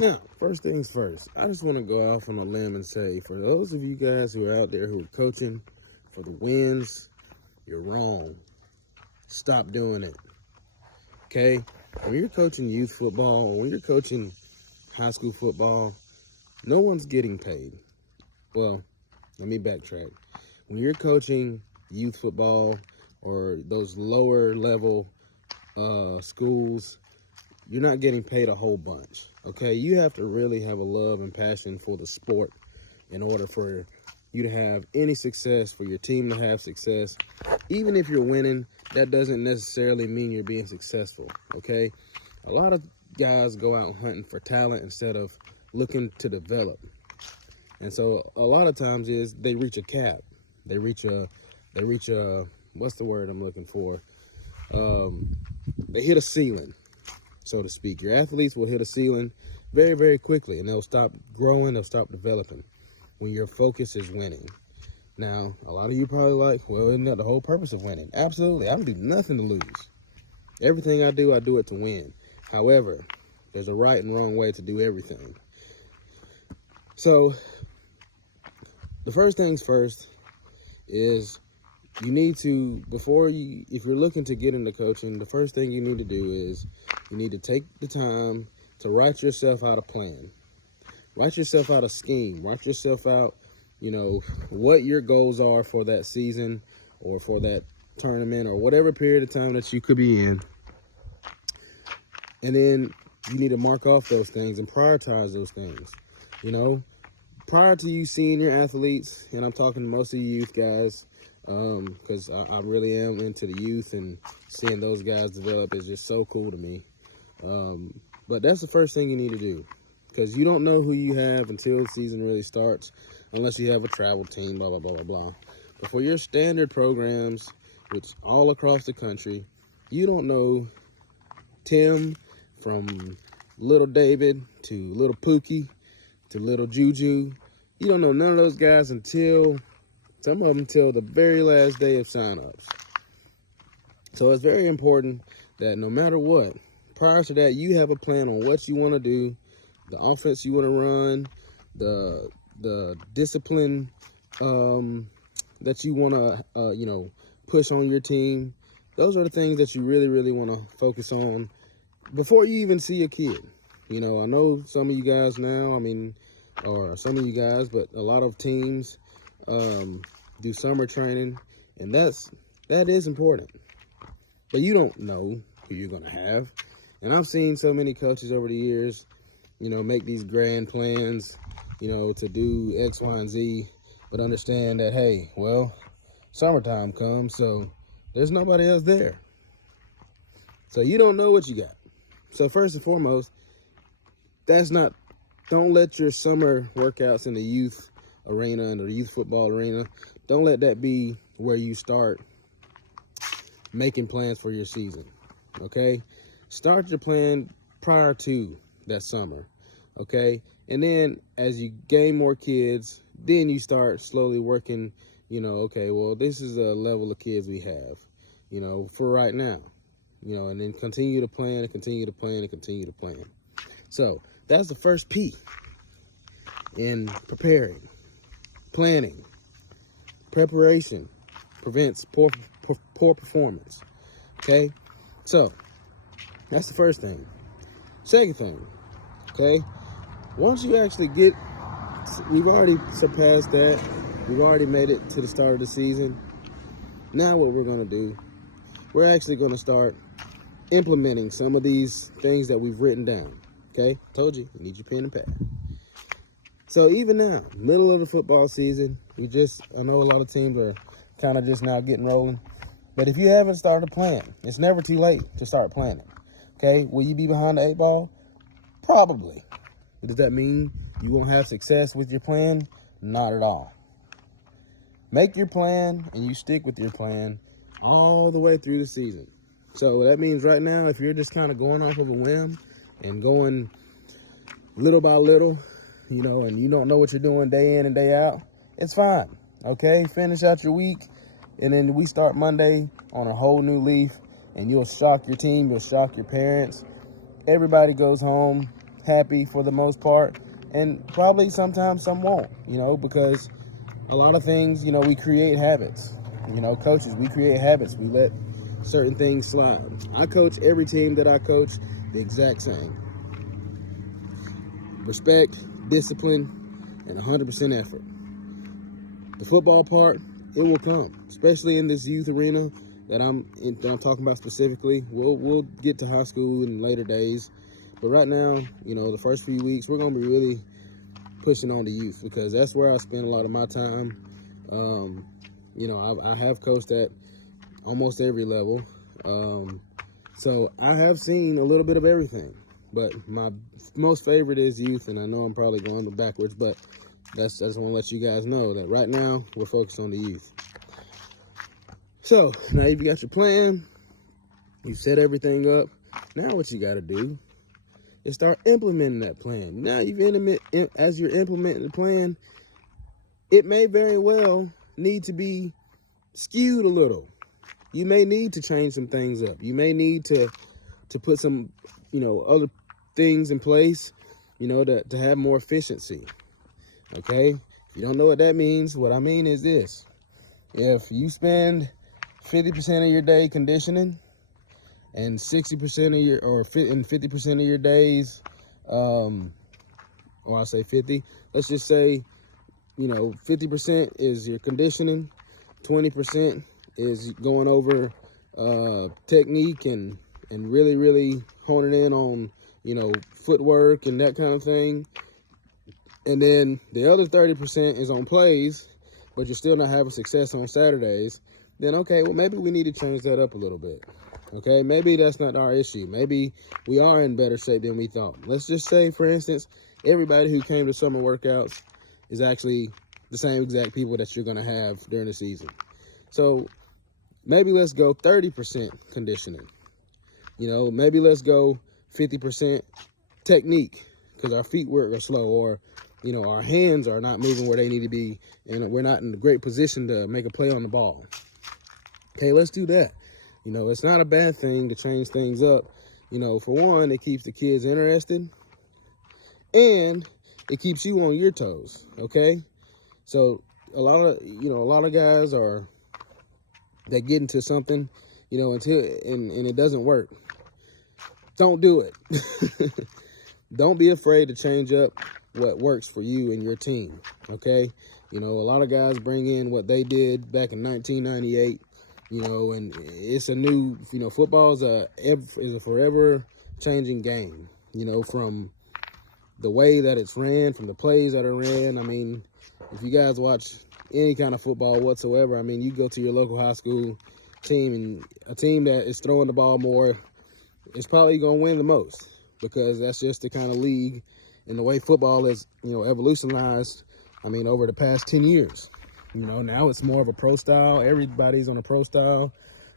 Now, first things first, I just want to go off on a limb and say, for those of you guys who are out there who are coaching for the wins, you're wrong. Stop doing it. Okay? When you're coaching youth football or when you're coaching high school football, no one's getting paid. Well, let me backtrack. When you're coaching youth football or those lower level schools, you're not getting paid a whole bunch. Okay? You have to really have a love and passion for the sport in order for you to have any success, for your team to have success. Even if you're winning, that doesn't necessarily mean you're being successful, okay? A lot of guys go out hunting for talent instead of looking to develop. And so a lot of times is they reach a cap. They reach a what's the word I'm looking for? They hit a ceiling, so to speak. Your athletes will hit a ceiling very, very quickly, and they'll stop growing, they'll stop developing when your focus is winning. Now, a lot of you probably like, well, isn't that the whole purpose of winning? Absolutely. I don't do nothing to lose. Everything I do it to win. However, there's a right and wrong way to do everything. So, the first things first is you need to, if you're looking to get into coaching, the first thing you need to do is you need to take the time to write yourself out a plan. Write yourself out a scheme. Write yourself out, what your goals are for that season or for that tournament or whatever period of time that you could be in. And then you need to mark off those things and prioritize those things. Prior to you seeing your athletes, and I'm talking to most of you youth guys, because I really am into the youth, and seeing those guys develop is just so cool to me. But that's the first thing you need to do, because you don't know who you have until the season really starts, unless you have a travel team, blah, blah, blah, blah, blah. But for your standard programs, which all across the country, you don't know Tim from Little David to Little Pookie to Little Juju. You don't know none of those guys until the very last day of sign-ups. So it's very important that no matter what, prior to that, you have a plan on what you want to do, the offense you want to run, the discipline that you want to, push on your team. Those are the things that you really, really want to focus on before you even see a kid. I know some of you guys now, or some of you guys, but a lot of teams do summer training, and that is important. But you don't know who you're going to have. And I've seen so many coaches over the years, make these grand plans, to do X, Y, and Z, but understand that, hey, well, summertime comes, so there's nobody else there. So you don't know what you got. So first and foremost, don't let your summer workouts in the youth arena and the youth football arena, don't let that be where you start making plans for your season, okay? Start your plan prior to that summer, okay? And then as you gain more kids, then you start slowly working, okay, well, this is a level of kids we have, for right now, and then continue to plan and continue to plan and continue to plan. So that's the first P in preparing. Planning. Preparation prevents poor performance. Okay? So, that's the first thing. Second thing, okay? Once you actually we've already surpassed that. We've already made it to the start of the season. Now what we're going to do, we're actually going to start implementing some of these things that we've written down. Okay? Told you need your pen and pad. So even now, middle of the football season, I know a lot of teams are kind of just now getting rolling. But if you haven't started a plan, it's never too late to start planning. Okay? Will you be behind the 8 ball? Probably. Does that mean you won't have success with your plan? Not at all. Make your plan and you stick with your plan all the way through the season. So that means right now, if you're just kind of going off of a whim and going little by little, and you don't know what you're doing day in and day out, it's fine, okay? Finish out your week, and then we start Monday on a whole new leaf, and you'll shock your team, you'll shock your parents. Everybody goes home happy for the most part, and probably sometimes some won't, because a lot of things, we create habits. Coaches, we create habits. We let certain things slide. I coach every team that I coach the exact same. Respect, discipline, and 100% effort. The football part, it will come, especially in this youth arena that I'm talking about specifically. We'll get to high school in later days, but right now, the first few weeks, we're gonna be really pushing on the youth because that's where I spend a lot of my time. I have coached at almost every level, so I have seen a little bit of everything. But my most favorite is youth, and I know I'm probably going backwards, but I just want to let you guys know that right now we're focused on the youth. So now you've got your plan, you set everything up. Now what you got to do is start implementing that plan. Now as you're implementing the plan, it may very well need to be skewed a little. You may need to change some things up. You may need to put some, other things in place, to have more efficiency. Okay? If you don't know what that means, what I mean is this. If you spend 50% of your day conditioning and 60% of your, and 50% of your days, or I'll say 50, let's just say, 50% is your conditioning, 20% is going over technique and really, really honing in on, footwork and that kind of thing. And then the other 30% is on plays, but you're still not having success on Saturdays. Then, okay, well, maybe we need to change that up a little bit. Okay, maybe that's not our issue. Maybe we are in better shape than we thought. Let's just say, for instance, everybody who came to summer workouts is actually the same exact people that you're going to have during the season. So maybe let's go 30% conditioning. Maybe let's go 50% technique because our feet work are slow, or, our hands are not moving where they need to be, and we're not in a great position to make a play on the ball. Okay, let's do that. It's not a bad thing to change things up. For one, it keeps the kids interested, and it keeps you on your toes, okay? So a lot of guys they get into something, until it doesn't work. Don't do it. Don't be afraid to change up what works for you and your team, okay? A lot of guys bring in what they did back in 1998, and it's a new, football is a forever changing game, from the way that it's ran, from the plays that are ran. I mean, if you guys watch any kind of football whatsoever, I mean, you go to your local high school team, and a team that is throwing the ball more is probably going to win the most, because that's just the kind of league and the way football is, evolutionized, over the past 10 years. Now it's more of a pro style. Everybody's on a pro style.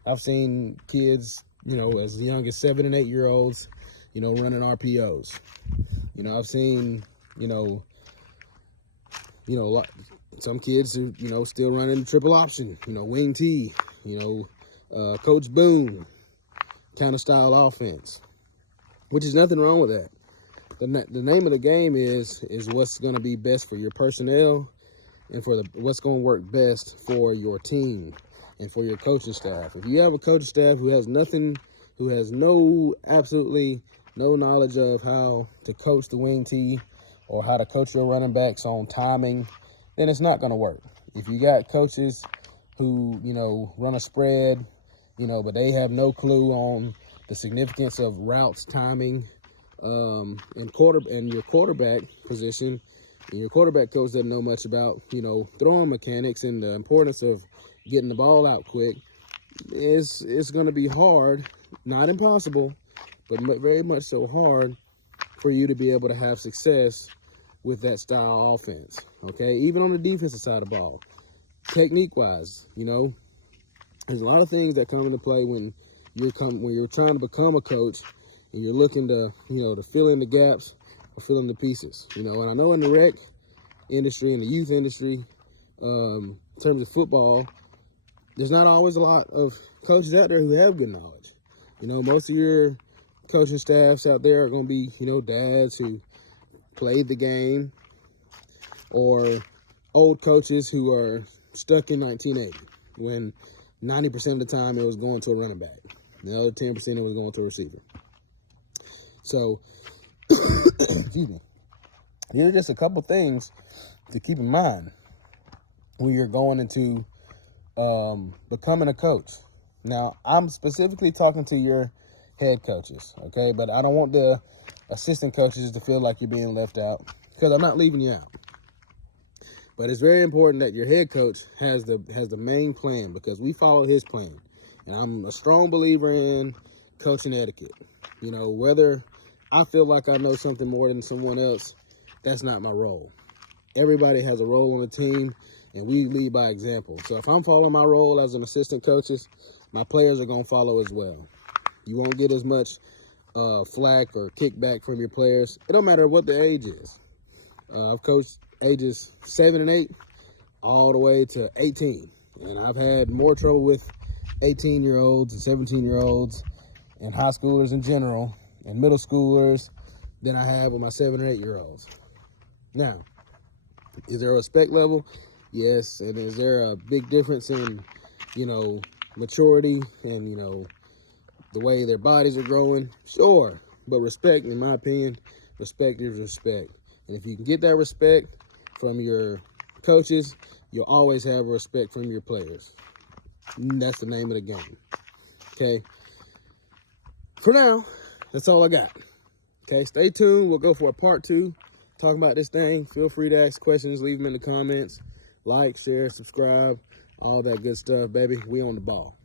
I've seen kids, as young as 7 and 8 year olds, running RPOs. I've seen, some kids who, still running triple option, wing T, Coach Boone kind of style offense, which is nothing wrong with that. The name of the game is what's going to be best for your personnel and for what's going to work best for your team and for your coaching staff. If you have a coaching staff who has absolutely no knowledge of how to coach the wing T or how to coach your running backs on timing, then it's not going to work. If you got coaches who, run a spread, but they have no clue on the significance of routes, timing, and your quarterback position, and your quarterback coach doesn't know much about, throwing mechanics and the importance of getting the ball out quick, it's going to be hard, not impossible, but very much so hard for you to be able to have success with that style offense, okay? Even on the defensive side of the ball, technique-wise, there's a lot of things that come into play when you're trying to become a coach and you're looking to, to fill in the gaps or fill in the pieces, and I know in the rec industry and the youth industry, in terms of football, there's not always a lot of coaches out there who have good knowledge. Most of your coaching staffs out there are going to be, you know, dads who played the game, or old coaches who are stuck in 1980 when 90% of the time it was going to a running back. The other 10% it was going to a receiver. So, excuse me. These are just a couple things to keep in mind when you're going into becoming a coach. Now, I'm specifically talking to your head coaches, okay? But I don't want the assistant coaches to feel like you're being left out, because I'm not leaving you out. But it's very important that your head coach has the main plan, because we follow his plan. And I'm a strong believer in coaching etiquette. You know, whether I feel like I know something more than someone else, that's not my role. Everybody has a role on the team, and we lead by example. So if I'm following my role as an assistant coaches, my players are going to follow as well. You won't get as much flack or kickback from your players. It don't matter what the age is. I've coached ages 7 and 8 all the way to 18. And I've had more trouble with 18-year-olds and 17-year-olds and high schoolers in general and middle schoolers than I have with my 7 or 8-year-olds. Now, is there a respect level? Yes. And is there a big difference in, you know, maturity and, you know, the way their bodies are growing? Sure. But respect, in my opinion, respect is respect. And if you can get that respect from your coaches, you'll always have respect from your players. And that's the name of the game. Okay? For now, that's all I got. Okay? Stay tuned. We'll go for a part 2. Talking about this thing. Feel free to ask questions. Leave them in the comments. Like, share, subscribe. All that good stuff, baby. We on the ball.